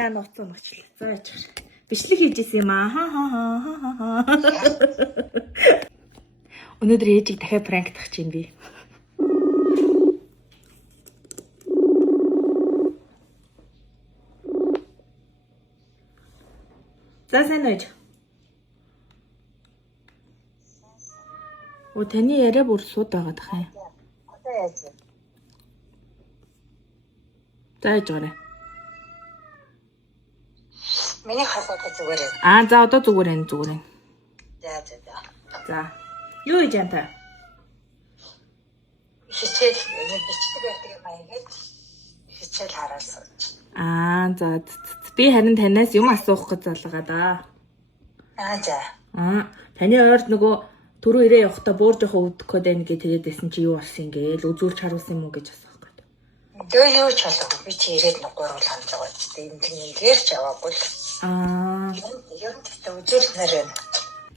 яа нууцсан мөчлөө. За яачих. Бичлэг хийжсэн юм аа. Өнөөдөр ээжийг дахиад пранктах чинь би. За сайн уу? Оо таны яриа бүр сууд байгаа дах юм. Одоо яаж вэ? За яж гараа. Миний хасаад зүгээр ээ. За одоо зүгээр ээ. За. За. Юу хийж янта? Хичээл бичдэг байдаг юм аягээд хичээл хараад сууж. За. Би харин танаас юм асуух гэж залгаа да. За. Таны ойрд нөгөө түрүү ирээ явахдаа бөөр жоохон өвдөх гээд байна гэ тэгээд байсан чи юу болсон гээл үзүүлж харуулсан юм уу гэж асуух гээд. Дөө юу ч болоогүй. Би чи ирээд нэг гурвал хандж байгаа ч тийм нэгээр ч яваагүй л. Юм гэхдээ үзүүлснээр байна.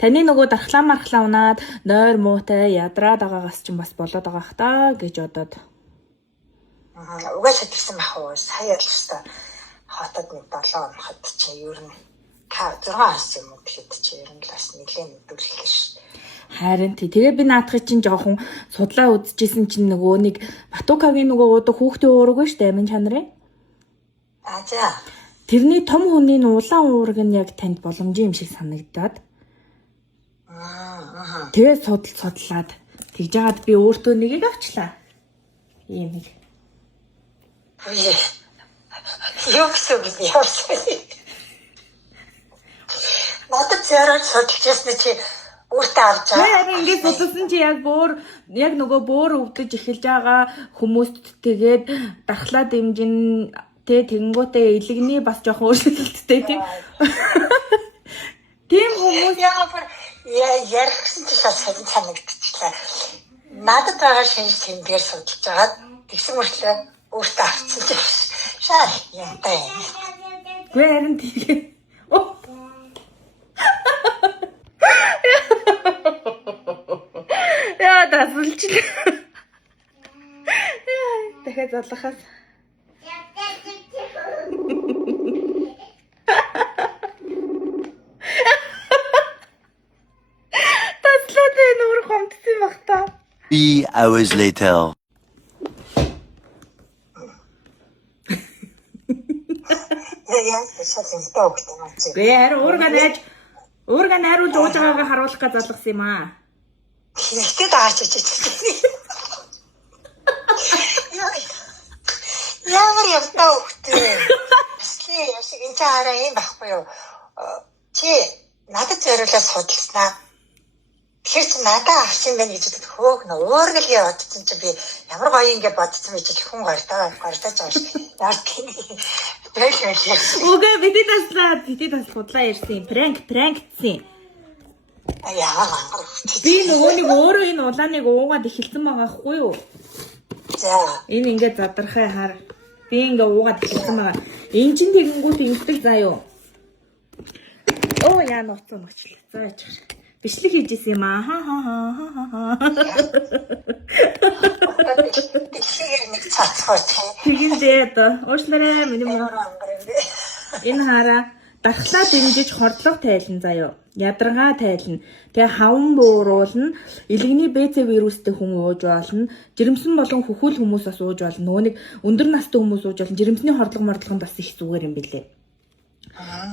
Таны нөгөө дархлаа унаад нойр муутай ядраад байгаагаас ч бас болоод байгаа х та гэж бодоод. Угаасаа тэгсэн бах уу. Сая л өстой хотод нэг 7 хоногт чи ер нь 6 хоног юм уу гэхэд чи ер нь л бас нэлээд мэдүүлэх ш. Харин тэгээ би наадахыг чинь жоохон судлаа үзчихсэн чинь нөгөө нэг Батукагийн нөгөө уудаг хүүхдийн уураг ба штэ амин чанарын. За. Тэрний том хүний улаан уураг нь яг танд боломжийн юм шиг санагдаад. Тэгээ судлаад тэгж жагаад би өөртөө нэгийг авчлаа. Ийм нэг. Юу гэсэн үг яасан. Надад зэрэг судалжсэн чи өөртөө авч байгаа. Харин ингэж судалсан чи яг нөгөө бөөр өвдөж эхэлж байгаа хүмүүст тэгээд дархлаа дэмжин тэгэнгүүтээ илэгний бас жоохон өөрчлөлттэй тийм. Тийм хүмүүс ярихсан чи шал сайн санагдчихлаа. Надад байгаа шинж тэмдгээр судалж байгаа. Тэгсэн мөртлөө өөртөө авсан чи шал янтай. Гүй харин тийм. Яа дасвалчлаа. Дахиад залхахаас. Таслаатай нөр хомдсон баг та. 3 hours later. Гэ харин уурга найруулж ууж байгаагаа харуулах гэж залгасан юм аа. Ихтэй даач чиж. Ямар явтаа хөхтэй. Чи яшиг энэ чаараа юм байхгүй юу? Чи надад зориулаад судалснаа. Тэгэхээр чи надад авсан байх гэж хөөх нөө уургал явагдсан чи би ямар гоё ингэ бодсон байж хүн гартаж байгаа ш. Яа тийм. Үгүй бидний тас худлаа ярьсан. Пранктсэн. Би нөгөө нэг өөрөө энэ улааныг уугаад эхэлсэн байгаа хгүй юу? За. Энэ ингээд задрахаа хар. Би ингээ уугаад эхэлсэн байгаа. Энд чинь тэгэнгүүт ингэдэг заа юу? Оо яа нууцсан мөчлөө. За яачих. Бичлэг хийжсэн юм аа. Бичлэгээр нэг цацгаа тий. Тэгэндээ одоо уушлаарай миний муу. Энэ хараа дархлаа дэмжиж хордлого тайлна заяа. Ядаргаа тайлна. Тэгээ хаван бууруулна. Илэгний БЦ вирустэй хүн ууж болно. Жирэмсэн болон хөхүүл хүмүүс бас ууж болно. Нөгөө нэг өндөр настай хүмүүс ууж болно. Жирэмсний хордлого бас их зүгээр юм билээ.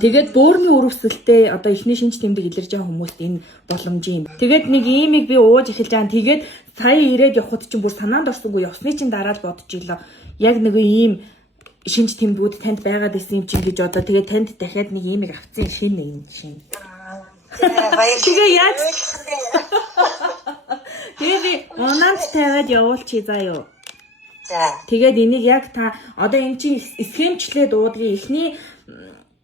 Тэгээд бөөрийн өрөвсөлтөө одоо эхний шинж тэмдэг илэрж байгаа хүмүүст энэ боломжийн юм. Тэгээд нэг иймийг би ууж эхэлж байгаа. Тэгээд сая ирээд явхад чинь бүр санаанд орсонгүй явсны чинь дараа л бодож илаа. Яг нэг ийм шинж тэмдгүүд танд байгаад исэн юм чинь гэж одоо тэгээд танд дахиад нэг иймийг авцсан шинэ. Тэгээ яаж? Тэгээ би унаанд тавиад явуулчих заа юу. За. Тэгээд энийг яг та одоо эн чинь схемчлээд уудгийн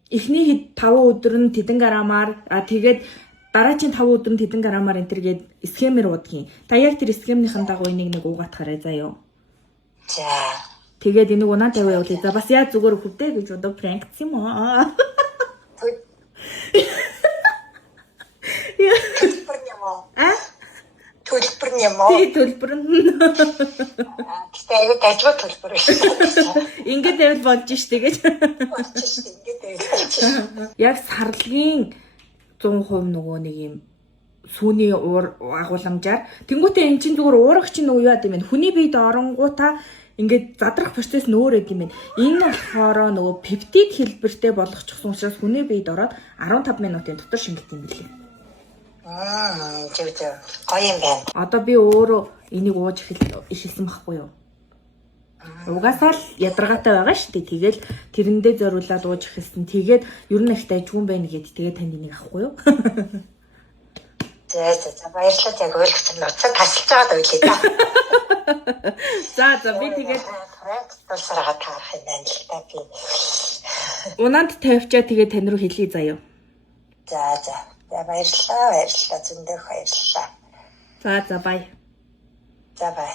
эхний 5 өдөр нь тэдэн грамаар тэгээд дараагийн 5 өдөр нь тэдэн грамаар энэ төргээд схемээр уудгийн. Та яг тэр схемнийхэн дагуу энийг нэг угаатахаарай заа юу. За. Тэгээд энийг унаа тавиа явуулъя. За бас яа зүгээр хөвдөө гэж одоо пранкц юм аа. төлбөр нь юм уу? тий төлбөр нь. Гэтэ аюу дажгүй төлбөр биш. Ингээд байвал болж штэ гэж. Ингээд байж. Яг сарлын 100% нөгөө нэг юм сүүний агууламжаар тэнгуүтээ эн чинь зүгээр уурагч нь уу яа гэм бэ? Хүний биед оронгуудаа ингээд задрах процесс нь өөр юм байна. Энэ болохоор нөгөө пептид хэлбэртэй болгочихсон учраас хүний биед ороод 15 минутын дотор шингэлт юм билээ. Зөв. Гоё юм байна. Одоо би өөрөө энийг ууж эхэлсэн байхгүй юу? Угаасаа л ядаргаатай байгаа шүү дээ. Тэгэл тэрэндээ зориулаад ууж эхэлсэн. Тэгээд ер нь их дайггүй юм байна гэд тэгээд танд энийг авахгүй юу? За баярлалаа яг ойлгосон. Нуцаа тасалж байгаад ойлээ та. За би тэгээд тулсараа таарах юм байна л та би. Унаад тавьчаа тэгээд тань руу хэлье заяа. За баярлалаа зөндөө баярлалаа. За бай. За бай.